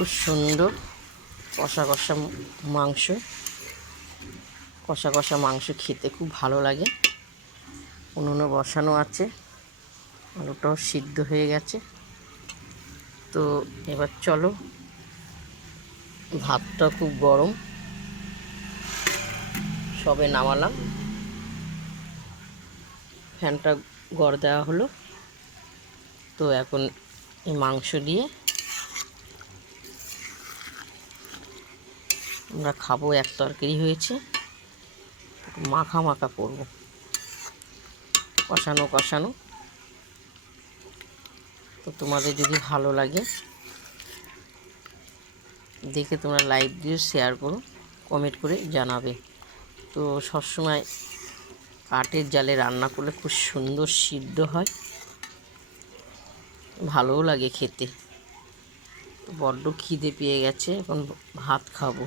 খুব সুন্দর কষা কষা মাংস। কষা কষা মাংস খেতে খুব ভালো লাগে। উনুনে বসানো আছে, আলুটাও সিদ্ধ হয়ে গেছে। তো এবার চলো, ভাতটা খুব গরম, সবে নামালাম, ফ্যানটা গড় দেওয়া হলো। তো এখন এই মাংস দিয়ে আমরা খাবো। এক তরকারি হয়েছে, মাখা মাখা করবো, কষানো কষানো। তো তোমাদের যদি ভালো লাগে দেখে তোমরা লাইক দিয়ে শেয়ার করো, কমেন্ট করে জানাবে। তো সবসময় কাঠের জালে রান্না করলে খুব সুন্দর সিদ্ধ হয়, ভালোও লাগে খেতে। বড্ড খিদে পেয়ে গেছে, এখন ভাত খাবো।